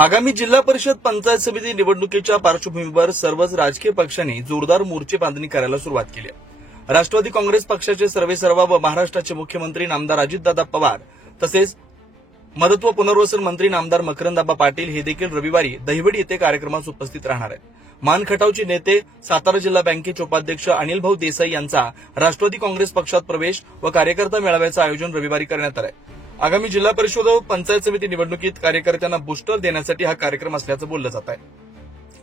आगामी जिल्हा परिषद पंचायत समिती निवडणुकीच्या पार्श्वभूमीवर सर्वच राजकीय पक्षांनी जोरदार मोर्चे बांधणी करायला सुरुवात केली आहे। राष्ट्रवादी काँग्रेस पक्षाचे सर्वेसर्वा व महाराष्ट्राचे मुख्यमंत्री नामदार अजितदादा पवार तसेच मदत व पुनर्वसन मंत्री नामदार मकरंदाबा पाटील हे देखील रविवारी दहिवडी येथे कार्यक्रमास उपस्थित राहणार आहेत। मान खटावचे नेते सातारा जिल्हा बँकेचे उपाध्यक्ष अनिल भाऊ देसाई यांचा राष्ट्रवादी काँग्रेस पक्षात प्रवेश व कार्यकर्ता मेळाव्याचं आयोजन रविवारी करण्यात आलं आहे। आगामी जिल्हा परिषद व पंचायत समिती निवडणुकीत कार्यकर्त्यांना बूस्टर देण्यासाठी हा कार्यक्रम असल्याचं बोललं जात आहे।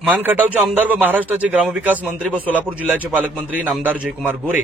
मान खटावचे आमदार व महाराष्ट्राचे ग्रामविकास मंत्री व सोलापूर जिल्ह्याचे पालकमंत्री नामदार जयकुमार गोरे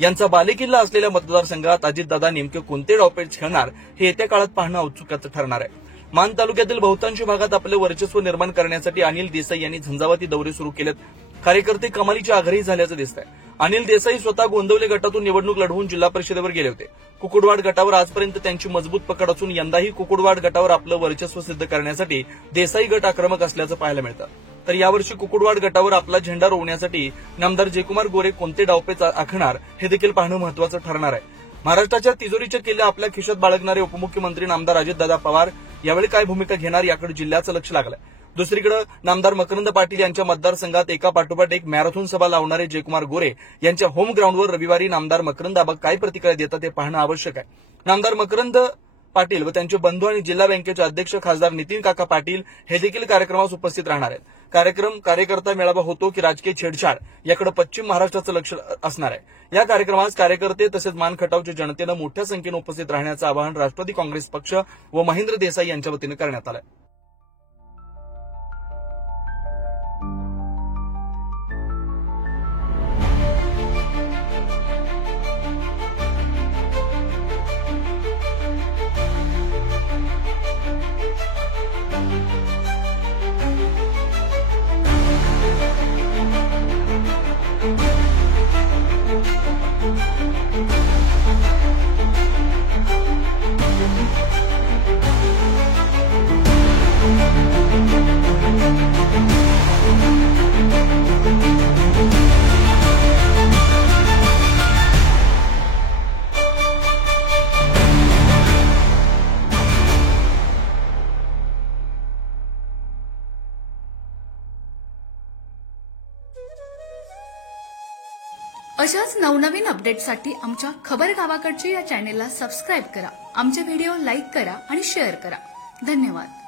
यांचा बालेकिल्ला असलेल्या मतदारसंघात अजितदादा नेमके कोणते डावपेच खेळणार हे येत्या काळात पाहणं औत्सुक्याचं ठरणार आहे। मान तालुक्यातील बहुतांश भागात आपले वर्चस्व निर्माण करण्यासाठी अनिल देसाई यांनी झंझावाती दौरे सुरू केलेत। कार्यकर्ते कमालीची आघाडी झाल्याचं दिसत आहे। अनिल देसाई स्वतः गोंदवले गटातून निवडणूक लढवून जिल्हा परिषदेवर गेले होते। कुकुडवाड गटावर आजपर्यंत त्यांची मजबूत पकड असून यंदाही कुकुडवाड गटावर आपलं वर्चस्व सिद्ध करण्यासाठी देसाई गट आक्रमक असल्याचं पाहायला मिळतं। तर यावर्षी कुकुडवाड गटावर आपला झेंडा रोवण्यासाठी नामदार जयकुमार गोरे कोणते डावपेच आखणार हे देखील पाहणं महत्वाचं ठरणार आहे। महाराष्ट्राच्या तिजोरीच्या किल्ल्या आपल्या खिशात बाळगणारे उपमुख्यमंत्री नामदार अजितदादा पवार यावेळी काय भूमिका घेणार याकडे जिल्ह्याचं लक्ष लागलंय। दुसरीकडे नामदार मकरंद पाटील यांच्या मतदारसंघात एका पाठोपाठ एक मॅरेथॉन सभा लावणारे जयकुमार गोरे यांच्या होम ग्राउंडवर रविवारी नामदार मकरंदाबा काय प्रतिक्रिया देतात हे पाहणं आवश्यक आहे। नामदार मकरंद पाटील व त्यांचे बंधू आणि जिल्हा बँकेचे अध्यक्ष खासदार नितीन काका पाटील हे देखील कार्यक्रमास उपस्थित राहणार आहेत। कार्यक्रम कार्यकर्ता मेळावा होतो की राजकीय छेडछाड याकडे पश्चिम महाराष्ट्राचं लक्ष असणार आहे। या कार्यक्रमास कार्यकर्ते तसेच मान खटावच्या जनतेनं मोठ्या संख्येनं उपस्थित राहण्याचं आवाहन राष्ट्रवादी काँग्रेस पक्ष व महेंद्र देसाई यांच्या वतीनं करण्यात आलं आहे। अशाच नवनवीन अपडेटसाठी आमच्या खबर गावाकडची या चॅनेलला सबस्क्राईब करा, आमचे व्हिडिओ लाईक करा आणि शेअर करा। धन्यवाद।